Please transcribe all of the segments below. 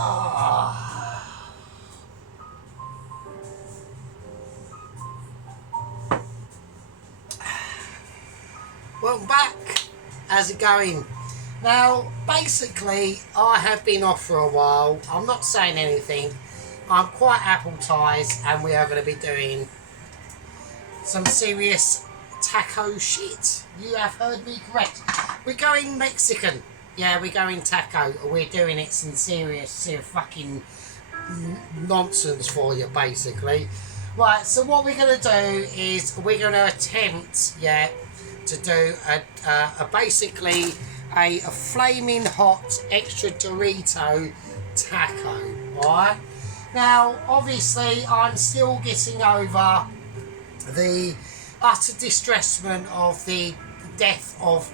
Ah. Welcome back. How's it going? Now, basically, I have been off for a while. I'm not saying anything. I'm quite appetized, and we are going to be doing some serious taco shit. You have heard me correct. We're going Mexican. Yeah, we're going taco. We're doing it some serious fucking nonsense for you, basically. Right, so what we're going to do is we're going to attempt, to do basically a flaming hot extra Dorito taco, alright? Now, obviously, I'm still getting over the utter distressment of the death of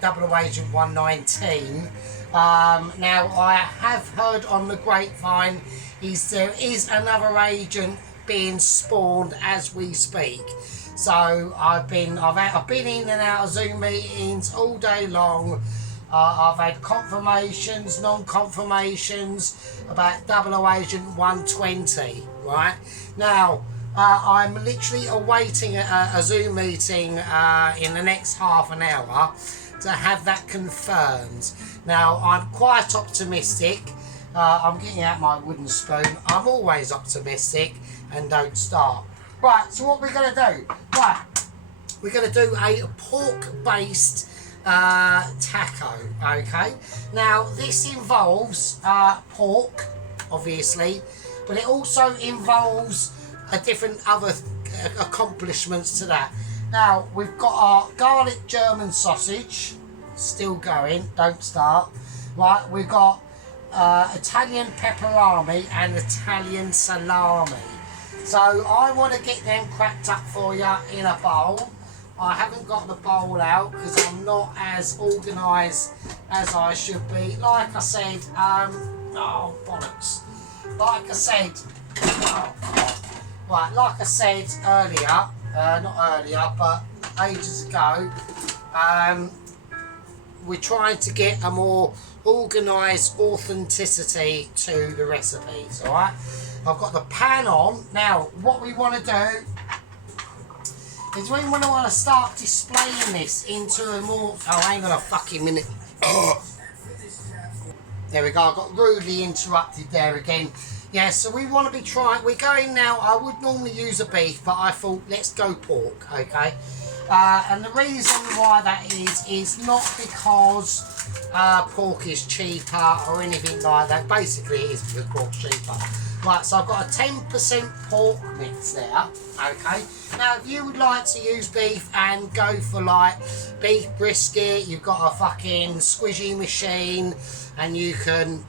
Double Agent 119. Now, I have heard on the grapevine there is another agent being spawned as we speak. So I've been in and out of Zoom meetings all day long. I've had confirmations, non-confirmations about Double Agent 120. Right now, I'm literally awaiting a Zoom meeting in the next half an hour to have that confirmed. Now, I'm quite optimistic. I'm getting out my wooden spoon. I'm always optimistic and don't start. Right, so what we're going to do? Right, we're going to do a pork-based taco, okay? Now, this involves pork, obviously, but it also involves a different other accomplishments to that. Now, we've got our garlic German sausage, still going, don't start. Right, we've got Italian pepperami and Italian salami. So I want to get them cracked up for you in a bowl. I haven't got the bowl out because I'm not as organised as I should be. Like I said, oh bollocks. Like I said, oh God. Right, like I said earlier, not earlier, but ages ago, we're trying to get a more organised authenticity to the recipes, alright? I've got the pan on. Now, what we want to do is we want to start displaying this into a more... Oh, hang on a fucking minute. There we go, I got rudely interrupted there again. Yeah, so we want to be trying... We're going now... I would normally use a beef, but I thought, let's go pork, okay? And the reason why that is not because pork is cheaper or anything like that. Basically, it is because pork's cheaper. Right, so I've got a 10% pork mix there, okay? Now, if you would like to use beef and go for, like, beef brisket, you've got a fucking squishy machine, and you can,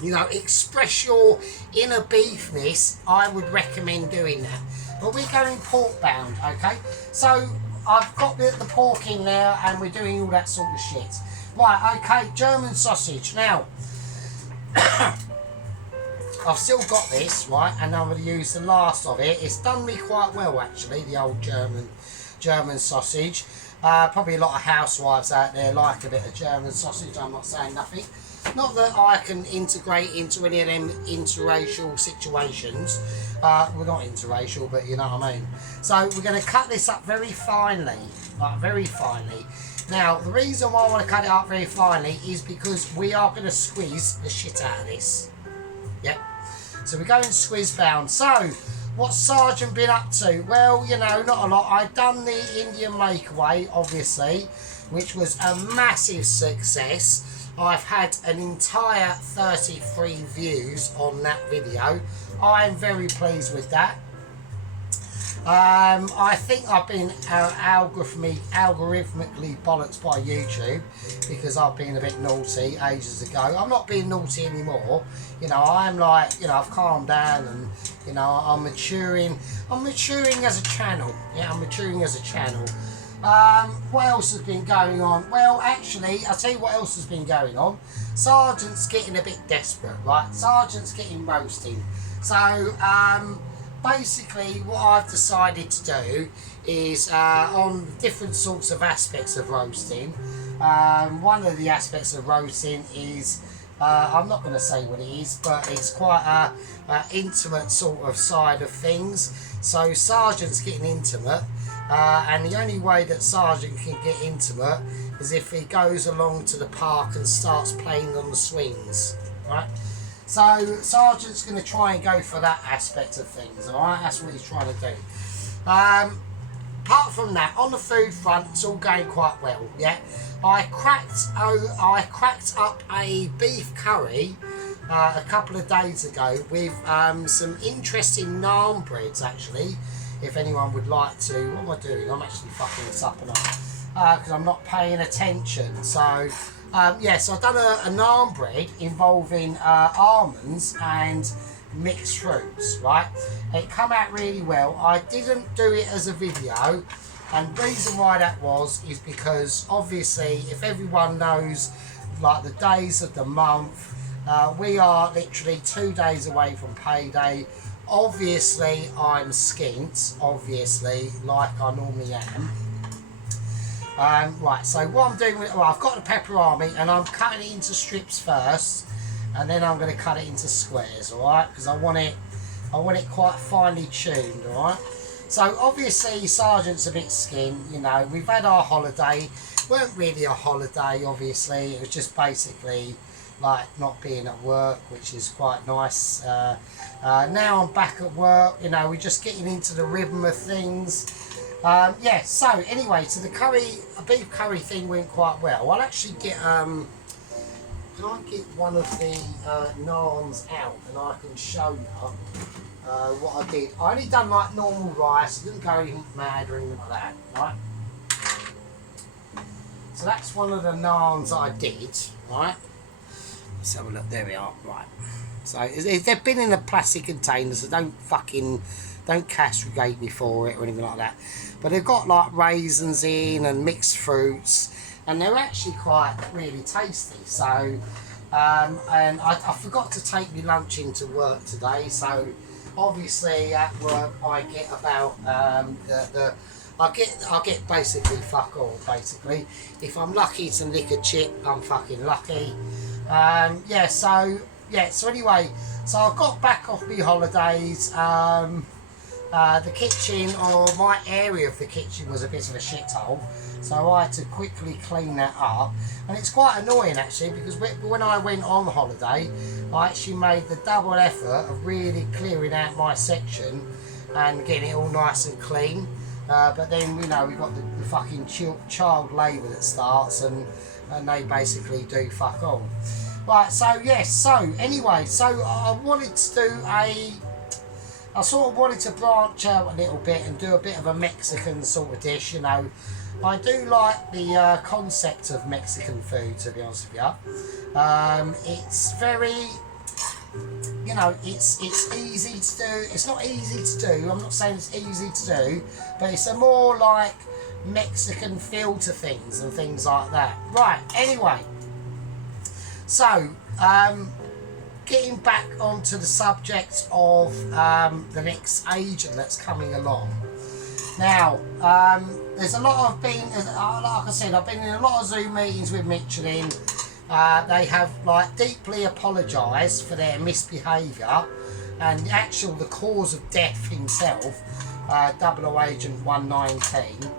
you know, express your inner beefness, I would recommend doing that. But we're going pork bound, okay? So, I've got the pork in there, and we're doing all that sort of shit. Right, okay, German sausage. Now, I've still got this, right, and I'm going to use the last of it. It's done me quite well, actually, the old German sausage. Probably a lot of housewives out there like a bit of German sausage, I'm not saying nothing. Not that I can integrate into any of them interracial situations. We're not interracial, but you know what I mean. So we're going to cut this up very finely, like very finely. Now, the reason why I want to cut it up very finely is because we are going to squeeze the shit out of this. Yep. So we're going squeeze bound. So, what's Sergeant been up to? Well, you know, not a lot. I've done the Indian Makeaway, obviously, which was a massive success. I've had an entire 33 views on that video. I am very pleased with that. I think I've been algorithmically bollocked by YouTube because I've been a bit naughty ages ago. I'm not being naughty anymore. You know, I'm like, you know, I've calmed down and, you know, I'm maturing. I'm maturing as a channel. Yeah, I'm maturing as a channel. What else has been going on? Well, actually, I'll tell you what else has been going on. Sergeant's getting a bit desperate, right? Sergeant's getting roasting. So, basically, what I've decided to do is on different sorts of aspects of roasting. One of the aspects of roasting is I'm not going to say what it is, but it's quite a intimate sort of side of things. So Sergeant's getting intimate, and the only way that Sergeant can get intimate is if he goes along to the park and starts playing on the swings, right? So Sergeant's going to try and go for that aspect of things, alright? That's what he's trying to do. Apart from that, on the food front, it's all going quite well, yeah? I cracked up a beef curry a couple of days ago with some interesting naan breads, actually, if anyone would like to. What am I doing? I'm actually fucking this up because I'm not paying attention. So, yes, I've done a naan bread involving almonds and mixed fruits, right? It come out really well. I didn't do it as a video, and the reason why that is because obviously if everyone knows like the days of the month, we are literally 2 days away from payday. Obviously I'm skint, obviously, like I normally am. Right, so what I'm doing with, well, I've got the pepperami and I'm cutting it into strips first, and then I'm going to cut it into squares, alright, because I want it quite finely tuned, alright. So obviously Sergeant's a bit skinned, you know, we've had our holiday. It weren't really a holiday, obviously, it was just basically like not being at work, which is quite nice. Now I'm back at work, you know, we're just getting into the rhythm of things. Yeah, so anyway, so the beef curry thing went quite well. I'll actually get, can I get one of the naans out and I can show you what I did. I only done like normal rice, I didn't go anything mad or anything like that, right? So that's one of the naans I did, right? Let's have a look, there we are, right. So they've been in a plastic container, so don't castigate me for it or anything like that. But they've got like raisins in and mixed fruits, and they're actually quite really tasty. So, and I forgot to take my lunch into work today, so obviously at work I get about I get basically fuck all, basically. If I'm lucky to nick a chip, I'm fucking lucky. Yeah, so anyway, so I got back off my holidays. The kitchen, or my area of the kitchen, was a bit of a shithole, so I had to quickly clean that up. And it's quite annoying actually, because when I went on holiday, I actually made the double effort of really clearing out my section and getting it all nice and clean. But then, you know, we've got the fucking child labour that starts, and they basically do fuck all. Right, so yes, so anyway, so I wanted to do I sort of wanted to branch out a little bit and do a bit of a Mexican sort of dish, you know. I do like the concept of Mexican food, to be honest with you. It's very, you know, it's easy to do. It's not easy to do, I'm not saying it's easy to do, but it's a more like Mexican feel to things and things like that. Right, anyway, so getting back onto the subject of the next agent that's coming along. Now, there's a lot of like I said, I've been in a lot of Zoom meetings with Michelin. They have like deeply apologised for their misbehaviour, and the cause of death himself, 00 Agent 119.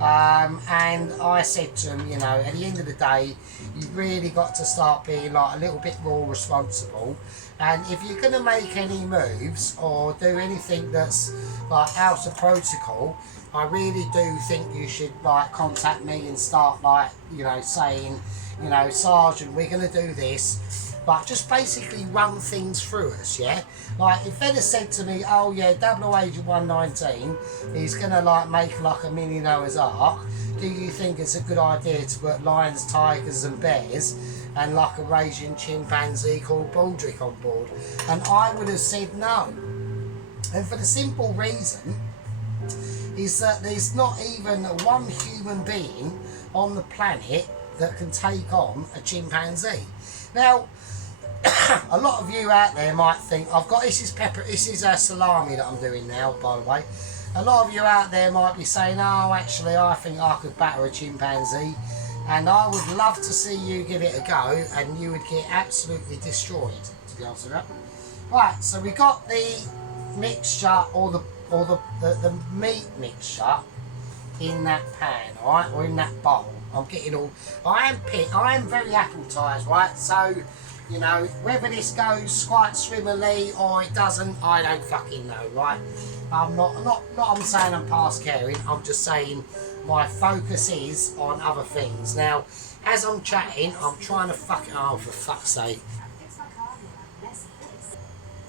And I said to him, you know, at the end of the day, you've really got to start being like a little bit more responsible. And if you're going to make any moves or do anything that's like out of protocol, I really do think you should like contact me and start like, you know, saying, you know, Sergeant, we're going to do this, but just basically run things through us, yeah? Like, if they'd have said to me, oh yeah, 00 Agent 119, he's going to like make like a mini Noah's Ark, do you think it's a good idea to put lions, tigers and bears and like a raging chimpanzee called Baldric on board? And I would have said no. And for the simple reason is that there's not even one human being on the planet that can take on a chimpanzee. Now, a lot of you out there might think, this is a salami that I'm doing now, by the way. A lot of you out there might be saying, oh, actually, I think I could batter a chimpanzee. and I would love to see you give it a go, and you would get absolutely destroyed, to be honest with you. Right, so we got the mixture or the meat mixture in that pan, alright, or in that bowl. I'm getting all, I am very appetized, right? So, you know, whether this goes quite swimmingly or it doesn't, I don't fucking know, right? I'm I'm saying I'm past caring, I'm just saying my focus is on other things. Now, as I'm chatting, I'm trying to oh, for fuck's sake.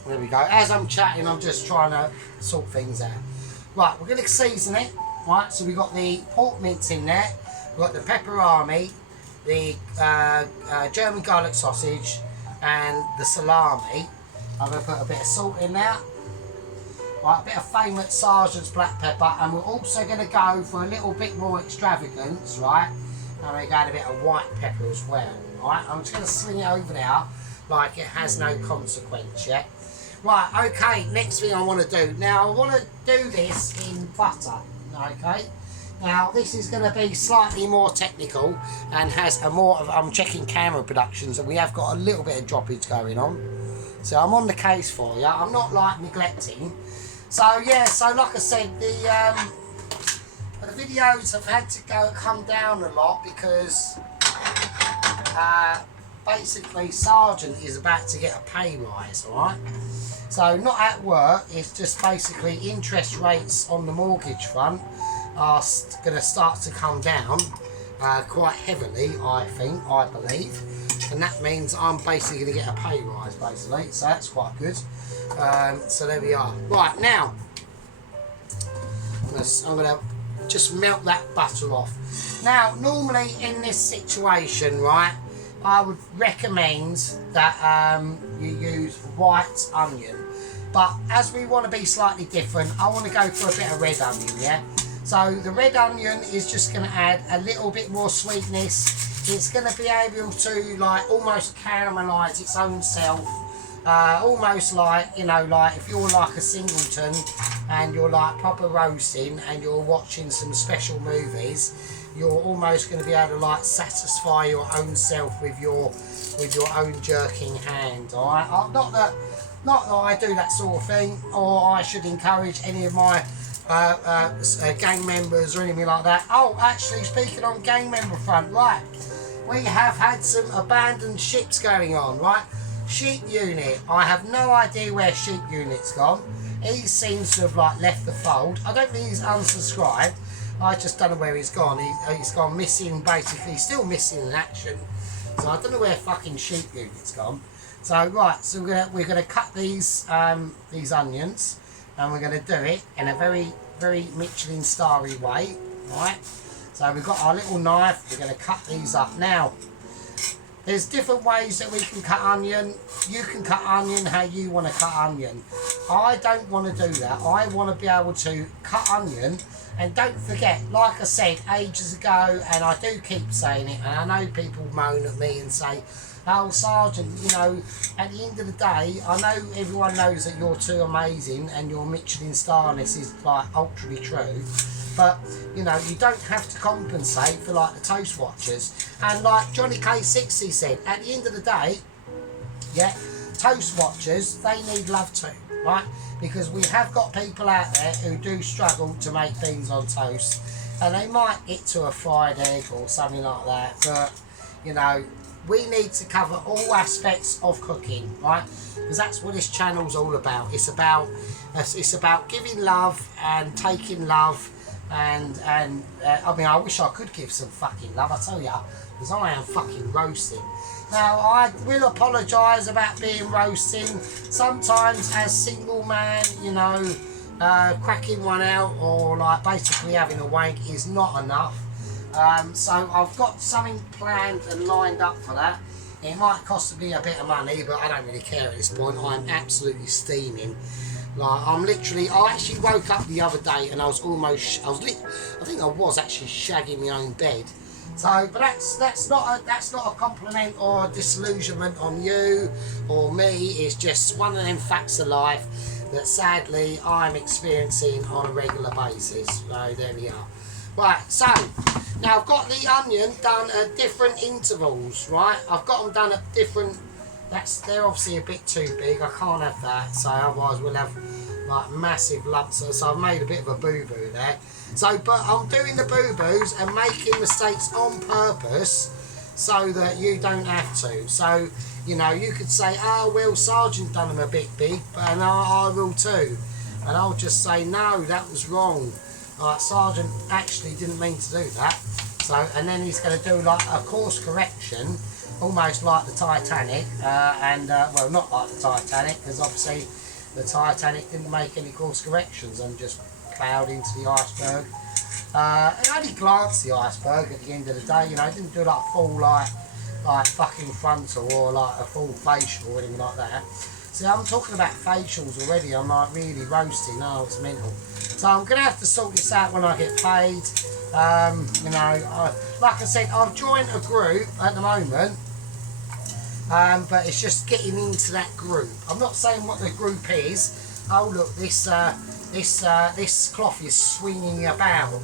There we go. As I'm chatting, I'm just trying to sort things out. Right, we're going to season it. Right, so we've got the pork mince in there. We've got the pepperami, the German garlic sausage, and the salami. I'm going to put a bit of salt in there. Right, a bit of famous Sergeant's black pepper, and we're also going to go for a little bit more extravagance, right? And we're going a bit of white pepper as well. Right, I'm just going to sling it over there like it has no consequence, yeah? Right, okay, next thing I want to do. Now, I want to do this in butter, okay? Now, this is going to be slightly more technical and has a more of, I'm checking camera productions, and we have got a little bit of droppage going on. So I'm on the case for you. I'm not like neglecting. So yeah, so like I said, the videos have had to come down a lot because basically Sergeant is about to get a pay rise, alright? So not at work, it's just basically interest rates on the mortgage front are going to start to come down quite heavily, I believe. And that means I'm basically going to get a pay rise, basically. So that's quite good. So there we are. Right, now, I'm going to just melt that butter off. Now, normally in this situation, right, I would recommend that you use white onion. But as we want to be slightly different, I want to go for a bit of red onion, yeah? So the red onion is just going to add a little bit more sweetness. It's going to be able to like almost caramelise its own self. Almost like, you know, like if you're like a singleton and you're like proper roasting and you're watching some special movies, you're almost going to be able to like satisfy your own self with your own jerking hand. Alright, not that I do that sort of thing, or I should encourage any of my gang members or anything like that. Oh, actually, speaking on gang member front, right, we have had some abandoned ships going on, right? Sheep Unit, I have no idea where Sheep Unit's gone. He seems to have like left the fold. I don't think he's unsubscribed. I just don't know where he's gone. He's gone missing, basically. He's still missing in action. So I don't know where fucking Sheep Unit's gone. So right, so we're gonna cut these onions, and we're gonna do it in a very, very Michelin starry way. Right. So we've got our little knife. We're gonna cut these up now. There's different ways that we can cut onion. You can cut onion how you want to cut onion. I don't want to do that. I want to be able to cut onion. And don't forget, like I said ages ago, and I do keep saying it, and I know people moan at me and say, oh, Sergeant, you know, at the end of the day, I know everyone knows that you're too amazing and your Michelin starness is like ultra true. But, you know, you don't have to compensate for, like, the Toast Watchers. And like Johnny K60 said, at the end of the day, yeah, Toast Watchers, they need love too, right? Because we have got people out there who do struggle to make things on toast. And they might get to a fried egg or something like that. But, you know, we need to cover all aspects of cooking, right? Because that's what this channel's all about. It's about giving love and taking love. And I mean, I wish I could give some fucking love, I tell ya, because I am fucking roasting. Now, I will apologise about being roasting. Sometimes as single man, you know, cracking one out or like basically having a wank is not enough. So I've got something planned and lined up for that. It might cost me a bit of money, but I don't really care at this point. I'm absolutely steaming. Like, I actually woke up the other day and I think I was actually shagging my own bed. So, but that's not a compliment or a disillusionment on you or me. It's just one of them facts of life that sadly I'm experiencing on a regular basis. So there we are. Right, so Now I've got the onion done at different intervals, right? I've got them done at different. They're obviously a bit too big. I can't have that, so otherwise we'll have like massive lumps. So I've made a bit of a boo-boo there. So, but I'm doing the boo-boos and making mistakes on purpose so that you don't have to. So, you know, you could say, oh, well, Sergeant done them a bit big, and I will too. And I'll just say, no, that was wrong. Sergeant actually didn't mean to do that. So, and then he's going to do like a course correction, almost like the Titanic, well, not like the Titanic, because obviously the Titanic didn't make any course corrections and just ploughed into the iceberg. And only glanced the iceberg at the end of the day, you know, it didn't do like a full like fucking frontal or like a full facial or anything like that. See, I'm talking about facials already, I'm like really roasting, oh, it's mental. So I'm going to have to sort this out when I get paid. You know, like I said, I've joined a group at the moment, but it's just getting into that group. I'm not saying what the group is. Oh look, this cloth is swinging about.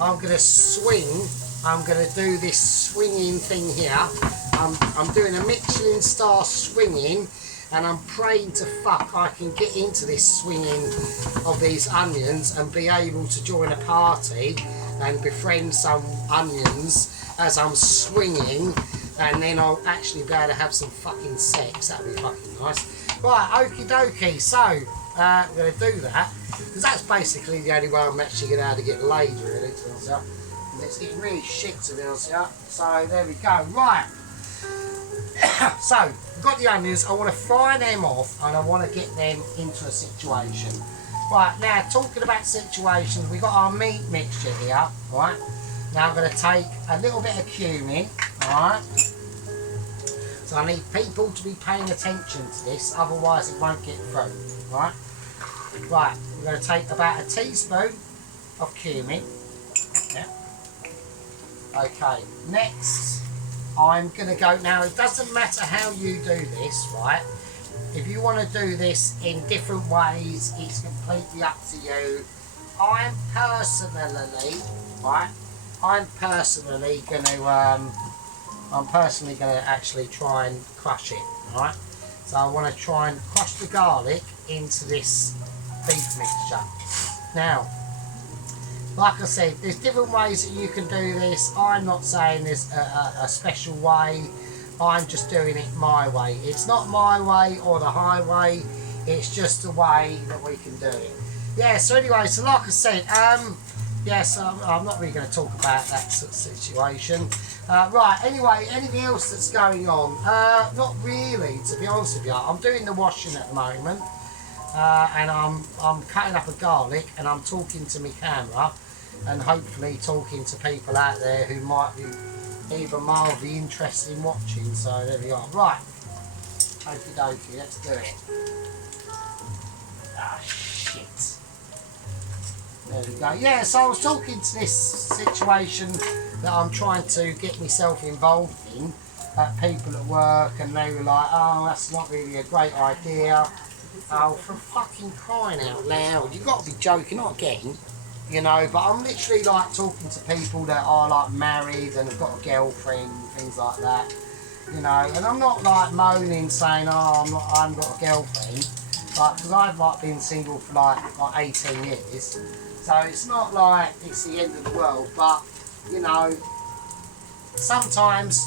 I'm going to swing. I'm going to do this swinging thing here. I'm doing a Michelin star swinging, and I'm praying to fuck I can get into this swinging of these onions and be able to join a party and befriend some onions as I'm swinging, and then I'll actually be able to have some fucking sex. That'd be fucking nice. Right, okie dokie. So I'm going to do that because that's basically the only way I'm actually going to be able to get laid, really, to be honest with you. And it's getting really shit, to be honest with you. So there we go. Right. So we've got the onions. I want to fry them off and I want to get them into a situation. Right, now talking about situations, we've got our meat mixture here, right? Now I'm going to take a little bit of cumin, alright? So I need people to be paying attention to this, otherwise it won't get through, right? Right, we're going to take about a teaspoon of cumin. Yeah. Okay, next I'm going to go, now it doesn't matter how you do this, right? If you want to do this in different ways, it's completely up to you. I'm personally going to actually try and crush it, right? So I want to try and crush the garlic into this beef mixture. Now, like I said, there's different ways that you can do this. I'm not saying there's a special way. I'm just doing it my way. It's not my way or the highway. It's just the way that we can do it. Yeah, so anyway, so like I said, yes, I'm not really going to talk about that sort of situation. Right, anyway, anything else that's going on? Not really, to be honest with you. I'm doing the washing at the moment. And I'm cutting up a garlic and I'm talking to my camera and hopefully talking to people out there who might be even mildly interested in watching. So there we are. Right, okie dokie, let's do it. Ah, shit. There we go. Yeah, so I was talking to this situation that I'm trying to get myself involved in, people at work, and they were like, oh, that's not really a great idea. Oh, for fucking crying out loud, you've got to be joking, not again, you know. But I'm literally like talking to people that are like married and have got a girlfriend and things like that, you know. And I'm not like moaning saying, oh, I haven't got a girlfriend, like, because I've like been single for like 18 years, so it's not like it's the end of the world. But you know, sometimes,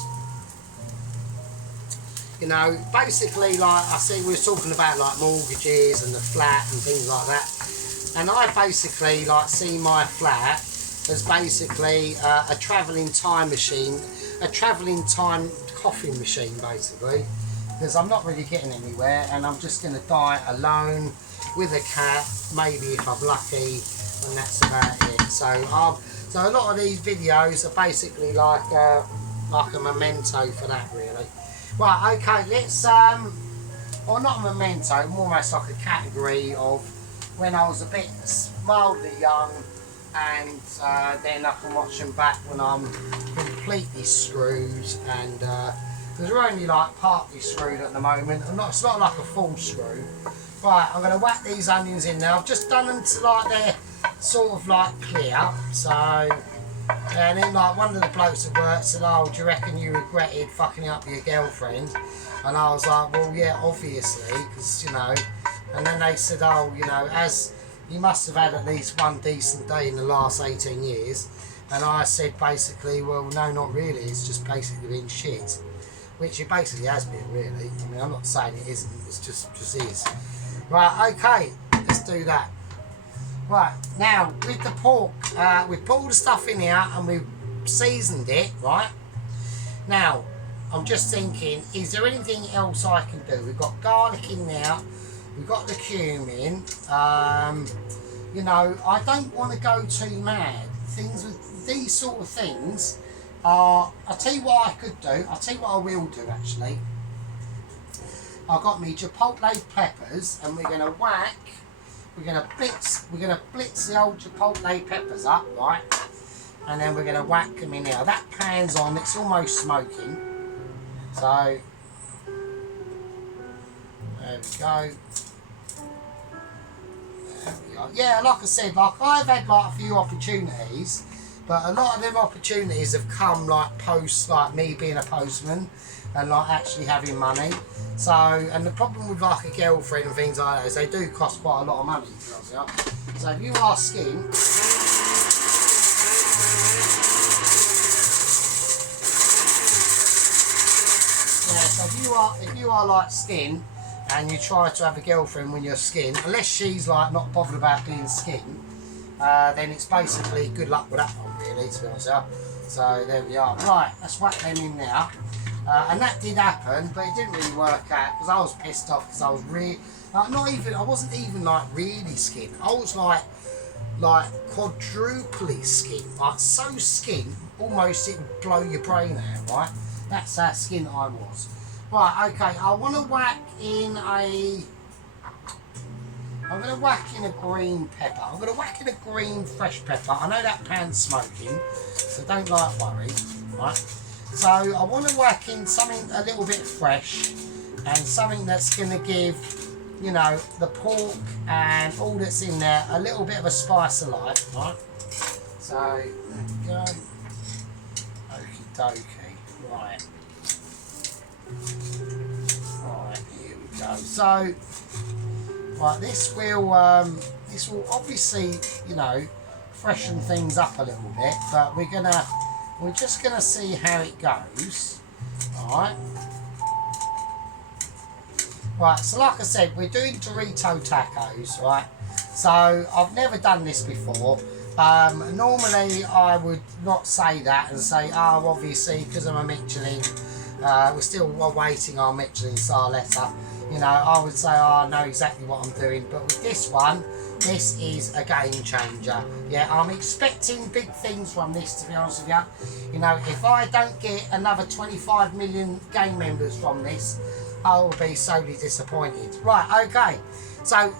you know, basically, like I see, we were talking about like mortgages and the flat and things like that, and I basically like see my flat as basically a travelling time machine, a travelling time coffee machine, basically, because I'm not really getting anywhere, and I'm just going to die alone with a cat, maybe if I'm lucky, and that's about it. So a lot of these videos are basically like a memento for that, really. Right, okay, let's, or not a memento, more almost like a category of when I was a bit mildly young, and then I can watch them back when I'm completely screwed, and because we're only like partly screwed at the moment, it's not like a full screw. Right, I'm going to whack these onions in now. I've just done them to like they're sort of like clear, so And then like one of the blokes at work said, "Oh, do you reckon you regretted fucking up your girlfriend?" And I was like, "Well, yeah, obviously, because, you know." And then they said, "Oh, you know, as you must have had at least one decent day in the last 18 years." And I said basically, "Well, no, not really. It's just basically been shit." Which it basically has been, really. I mean, I'm not saying it isn't. It's just is. Right, okay, let's do that. Right, now with the pork, we've put all the stuff in here and we've seasoned it, right? Now, I'm just thinking, is there anything else I can do? We've got garlic in there, we've got the cumin. You know, I don't want to go too mad. Things with these sort of things are, I'll tell you what I could do, I'll tell you what I will do actually. I've got me chipotle peppers and we're going to whack. We're gonna blitz the old chipotle peppers up, right? And then we're gonna whack them in there. That pan's on, it's almost smoking. So there we go. There we go. Yeah, like I said, like I've had like a few opportunities, but a lot of them opportunities have come like post, like me being a postman and like actually having money. So, and the problem with like a girlfriend and things like that is they do cost quite a lot of money, to be honest with you. So if you are skin, yeah, so if you are like skin and you try to have a girlfriend when you're skin, unless she's like not bothered about being skin, then it's basically good luck with that one, really, to be honest with you. So there we are. Right, let's whack them in now. And that did happen, but it didn't really work out because I was pissed off because I was really, like, I wasn't even like really skin. I was like quadruply skin, like so skin, almost it would blow your brain out, right? That's how skin I was. Right, okay, I want to whack in I'm going to whack in a green pepper. I'm going to whack in a green fresh pepper. I know that pan's smoking, so don't like worry, right? So I want to whack in something a little bit fresh and something that's going to give, you know, the pork and all that's in there a little bit of a spice of life, right? So there we go. Okie dokie. Right. Right, here we go. So, right, this will obviously, you know, freshen things up a little bit, but we're just gonna see how it goes. Alright. Right, so like I said, we're doing Dorito tacos, right? So I've never done this before. Normally I would not say that and say, oh, obviously because I'm a Michelin, we're still awaiting our Michelin star letter. You know, I would say, oh, I know exactly what I'm doing, but with this one, this is a game changer. Yeah, I'm expecting big things from this, to be honest with you. You know, if I don't get another 25 million game members from this, I will be solely disappointed. Right, okay. So,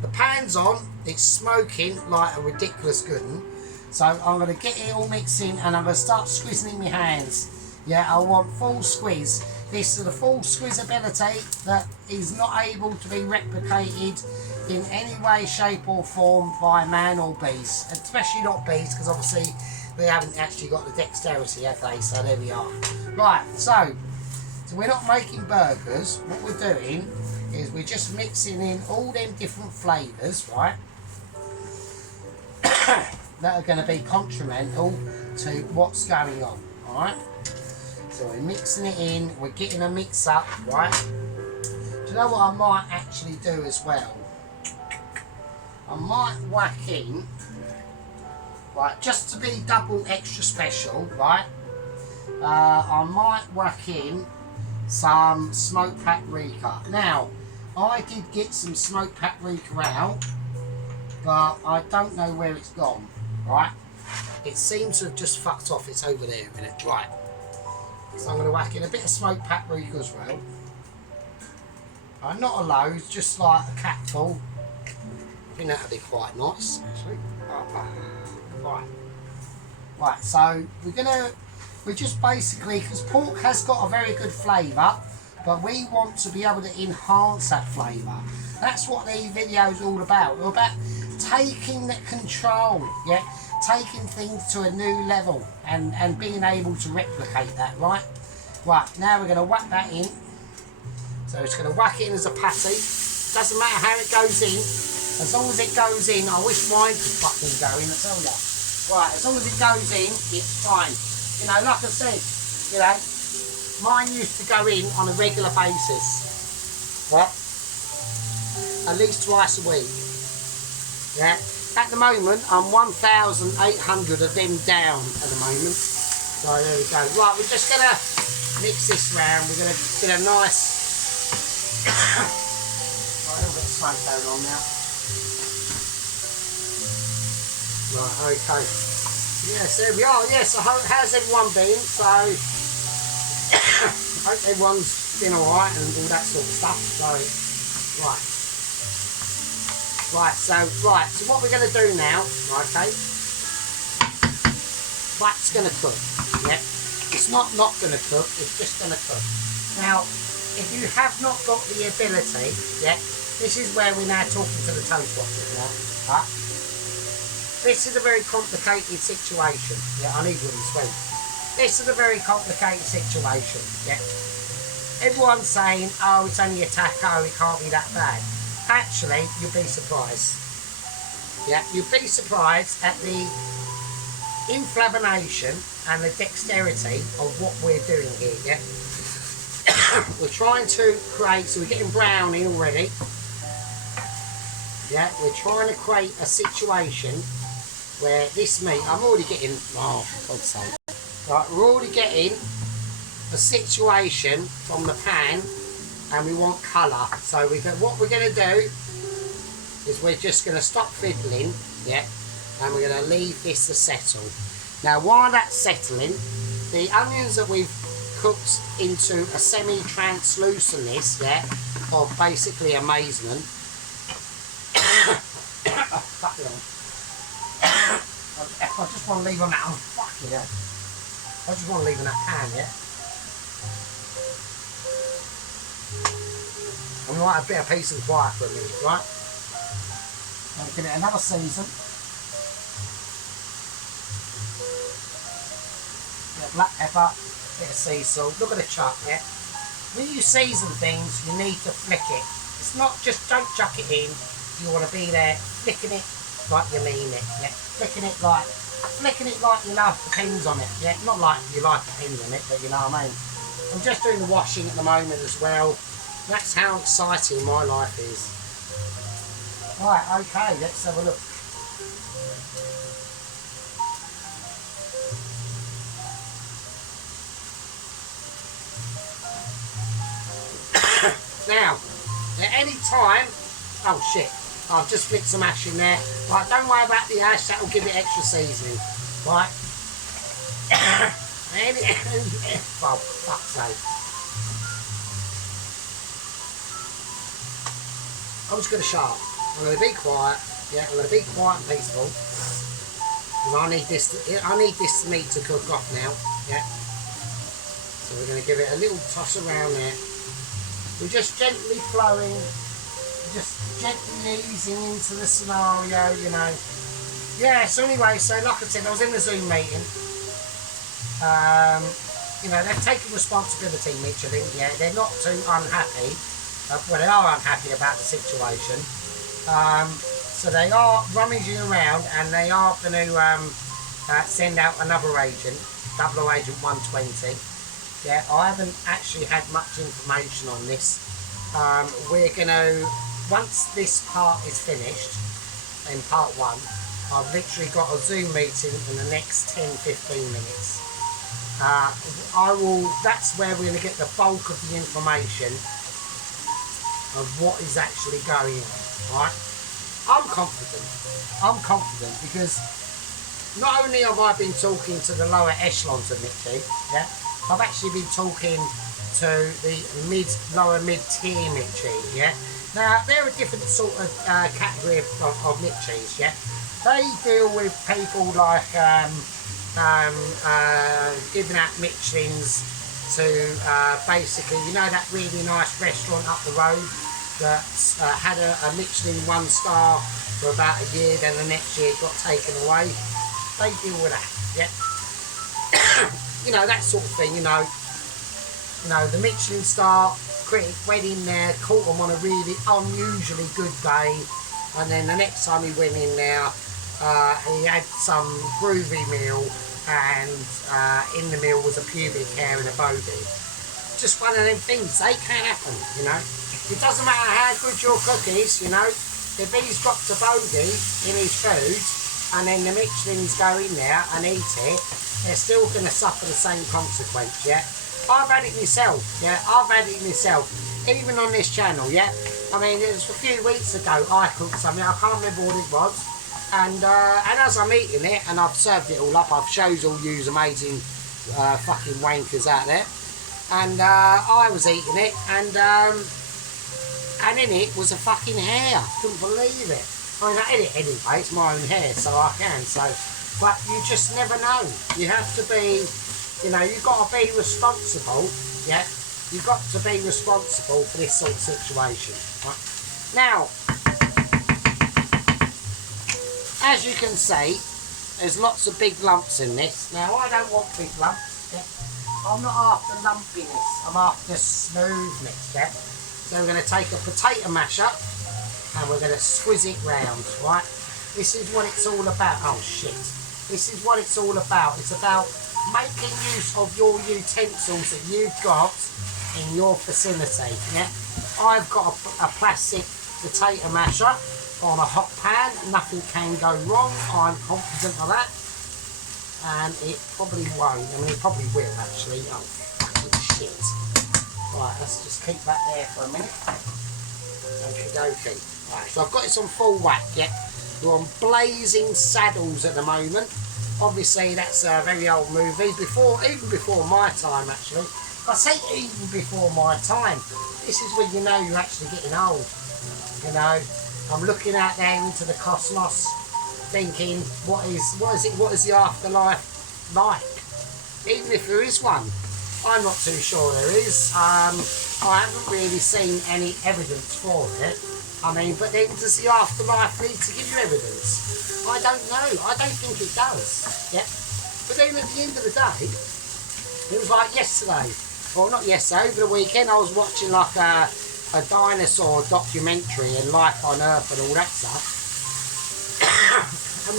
the pan's on. It's smoking like a ridiculous good one. So, I'm going to get it all mixed in and I'm going to start squeezing in my hands. Yeah, I want full squeeze. This is the full squeezability that is not able to be replicated in any way, shape or form by man or beast. Especially not bees, because obviously they haven't actually got the dexterity, have they? So there we are. Right, so we're not making burgers. What we're doing is we're just mixing in all them different flavours, right? That are going to be contramental to what's going on, alright? So we're mixing it in, we're getting a mix up, right? Do you know what I might actually do as well? I might whack in, right, just to be double extra special, right? I might whack in some smoked paprika. Now, I did get some smoked paprika out, but I don't know where it's gone, right? It seems to have just fucked off, it's over there, isn't it? Right. So I'm going to whack in a bit of smoked paprika as well. Not a load, just like a capful. I think that would be quite nice, actually. Right. Right, so we're just basically, because pork has got a very good flavour, but we want to be able to enhance that flavour. That's what the video is all about. We're about taking control, yeah, taking things to a new level and being able to replicate that, right? Right, now we're going to whack that in. So it's going to whack it in as a patty. Doesn't matter how it goes in, as long as it goes in. I wish mine could fucking go in, I tell ya. Right, as long as it goes in, it's fine. You know, like I said, you know, mine used to go in on a regular basis. Right? At least twice a week. Yeah. At the moment, I'm 1,800 of them down at the moment. So there we go. Right, we're just gonna mix this round. We're gonna get a nice. Right, a little bit of smoke going on now. Right, okay. Yes, there we are. Yes, how's everyone been? So, hope everyone's been alright and all that sort of stuff. So, right. Right, so what we're going to do now, okay, that's going to cook, yeah, it's not going to cook, it's just going to cook. Now, if you have not got the ability, yeah, this is where we're now talking to the toast boxes now, right? This is a very complicated situation, yeah, I need wooden sweet. This is a very complicated situation, yeah. Everyone's saying, oh, it's only a taco, it can't be that bad. Actually, you'll be surprised. Yeah, you'll be surprised at the inflammation and the dexterity of what we're doing here, yeah? We're trying to create, so we're getting brown in already. Yeah, we're trying to create a situation where this meat, I'm already getting, oh, for God's sake. Right, we're already getting a situation from the pan. And we want colour, so what we're going to do is we're just going to stop fiddling, yeah, and we're going to leave this to settle. Now while that's settling, the onions that we've cooked into a semi-translucentness, yeah, of basically amazement. Oh, fuck it on. I just want to leave them out. Oh, fuck it on. I just want to leave them in that pan, yeah. I'm going to have a bit of peace and quiet for a minute, right? I'll give it another season. Bit of black pepper, bit of sea salt. Look at the chuck, yeah? When you season things, you need to flick it. It's not just don't chuck it in. You want to be there flicking it like you mean it, yeah? Flicking it like you love the pins on it, yeah? Not like you like the pins on it, but you know what I mean. I'm just doing the washing at the moment as well. That's how exciting my life is. Right, okay, let's have a look. Now, at any time, oh shit, I've just flicked some ash in there. Right, don't worry about the ash, that'll give it extra seasoning. Right. Oh, fuck's sake. I'm just going to shut up. I'm going to be quiet. Yeah, I'm going to be quiet and peaceful. Because I need this meat to cook off now. Yeah. So we're going to give it a little toss around there. We're just gently flowing, just gently easing into the scenario, you know. Yeah. So anyway, so like I said, I was in the Zoom meeting. You know, they're taking responsibility, Michelin. Yeah, they're not too unhappy. Well, they are unhappy about the situation, so they are rummaging around and they are going to send out another agent, 00 Agent 120. Yeah, I haven't actually had much information on this. We're going to, once this part is finished, in part 1, I've literally got a Zoom meeting in the next 10-15 minutes. That's where we're going to get the bulk of the information of what is actually going on, right? I'm confident because not only have I been talking to the lower echelons of Mitchie, yeah, I've actually been talking to the lower mid-tier Mitchie, yeah. Now, they're a different sort of category of Mitchies, yeah. They deal with people like giving out Michelins to basically, you know, that really nice restaurant up the road. that had a Michelin 1 star for about a year, then the next year got taken away. They deal with that, yeah. You know, that sort of thing, you know, the Michelin star critic went in there, caught them on a really unusually good day, and then the next time he went in there, he had some groovy meal, and in the meal was a pubic hair and a bogey. Just one of them things, they can happen, you know. It doesn't matter how good your cook is, you know, if he's dropped a bogey in his food, and then the Michelins go in there and eat it, they're still going to suffer the same consequence, yeah. I've had it myself, yeah, I've had it myself, even on this channel, yeah. I mean, it was a few weeks ago I cooked something, I can't remember what it was, and as I'm eating it, and I've served it all up, I've showed all you amazing fucking wankers out there, and I was eating it, and in it was a fucking hair, couldn't believe it. I mean, I eat it anyway, it's my own hair, so I can, so, but you just never know, you have to be, you know, you've got to be responsible, yeah? You've got to be responsible for this sort of situation, right? Now, as you can see, there's lots of big lumps in this. Now, I don't want big lumps, yeah? I'm not after lumpiness, I'm after smoothness, yeah? So we're going to take a potato masher, and we're going to squiz it round, right? This is what it's all about. Oh, shit. This is what it's all about. It's about making use of your utensils that you've got in your vicinity, yeah? I've got a plastic potato masher on a hot pan. Nothing can go wrong. I'm confident of that. And it probably won't. I mean, it probably will, actually. Oh, fucking shit. Right, let's just keep that there for a minute. Okay. Right, so I've got this on full whack, yeah? We're on Blazing Saddles at the moment. Obviously, that's a very old movie, even before my time, actually. I say even before my time. This is when you know you're actually getting old. You know, I'm looking out there into the cosmos, thinking, what is the afterlife like? Even if there is one, I'm not too sure there is. I haven't really seen any evidence for it. I mean, but then does the afterlife need to give you evidence? I don't know. I don't think it does. Yeah. But then at the end of the day, it was like yesterday. Well, not yesterday, over the weekend I was watching like a dinosaur documentary and life on Earth and all that stuff. And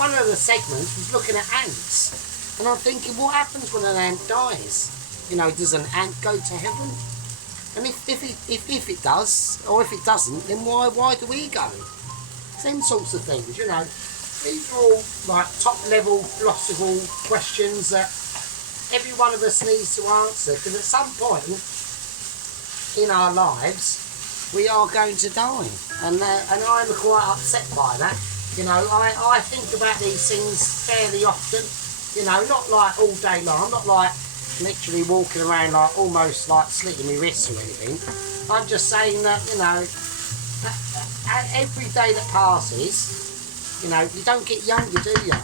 one of the segments was looking at ants. And I'm thinking, what happens when an ant dies? You know, does an ant go to heaven? And if it does, or if it doesn't, then why do we go? Same sorts of things, you know. These are all like top level philosophical questions that every one of us needs to answer, because at some point in our lives we are going to die, and I'm quite upset by that. You know, I think about these things fairly often. You know, not like all day long. I'm not like literally walking around like almost like slitting my wrists or anything. I'm just saying that, you know, every day that passes, you know, you don't get younger, do you?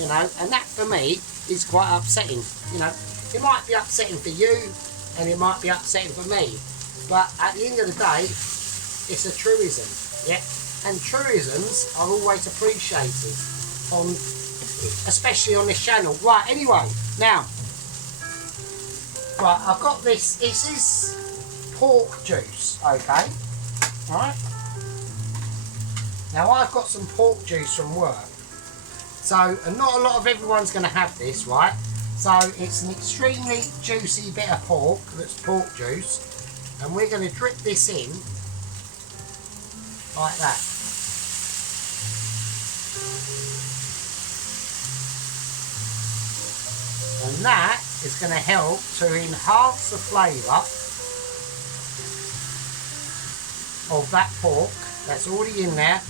You know, and that for me is quite upsetting. You know, it might be upsetting for you and it might be upsetting for me, but at the end of the day, it's a truism, yeah? And truisms are always appreciated, especially on this channel. Right, anyway, now, right, I've got this is pork juice, okay? Alright? Now I've got some pork juice from work. So, and not a lot of everyone's going to have this, right? So, it's an extremely juicy bit of pork, that's pork juice. And we're going to drip this in, like that. And that is going to help to enhance the flavour of that pork that's already in there.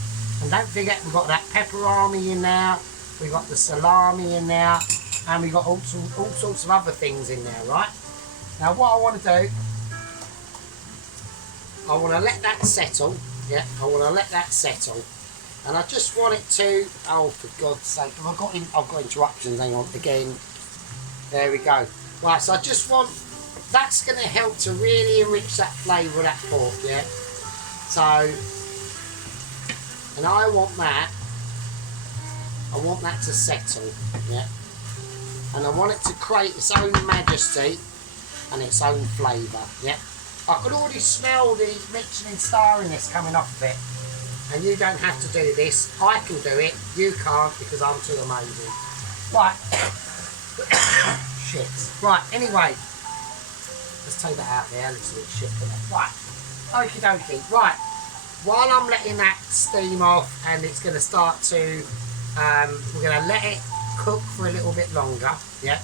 And don't forget, we've got that pepperoni in there, we've got the salami in there, and we've got all sorts of other things in there, right? Now what I want to do, I want to let that settle, yeah, I want to let that settle. And I just want it to, oh for God's sake, I've got interruptions, hang on, again. There we go. Right, so I just want that's going to help to really enrich that flavour of that pork, yeah? So, and I want that to settle, yeah? And I want it to create its own majesty and its own flavour, yeah? I could already smell the Michelin star in this coming off of it. And you don't have to do this. I can do it. You can't because I'm too amazing. Right. Shit. Right, anyway. Let's take that out there. Looks a bit shit for that. Right. Okie dokie. Right. While I'm letting that steam off and it's going to start to... we're going to let it cook for a little bit longer. Yeah.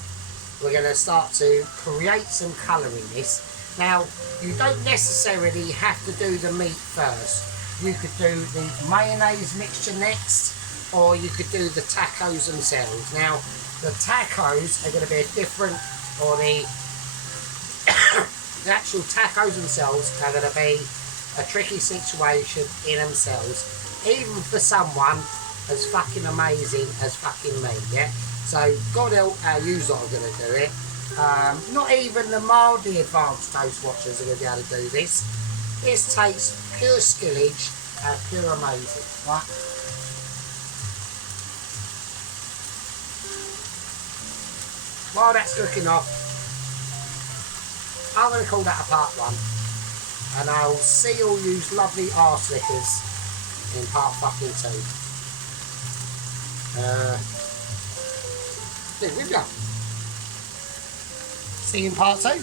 We're going to start to create some colour in this. Now, you don't necessarily have to do the meat first. You could do the mayonnaise mixture next, or you could do the tacos themselves. Now, the tacos are going to be a different, or the actual tacos themselves are going to be a tricky situation in themselves, even for someone as fucking amazing as fucking me, yeah? So, God help how you lot are going to do it. Not even the mildly advanced toast watchers are going to be able to do this. This takes pure skillage and pure amazing, right? While that's cooking off, I'm going to call that a part 1. And I'll see all you lovely arse lickers in part fucking 2. There we go. See you in part 2.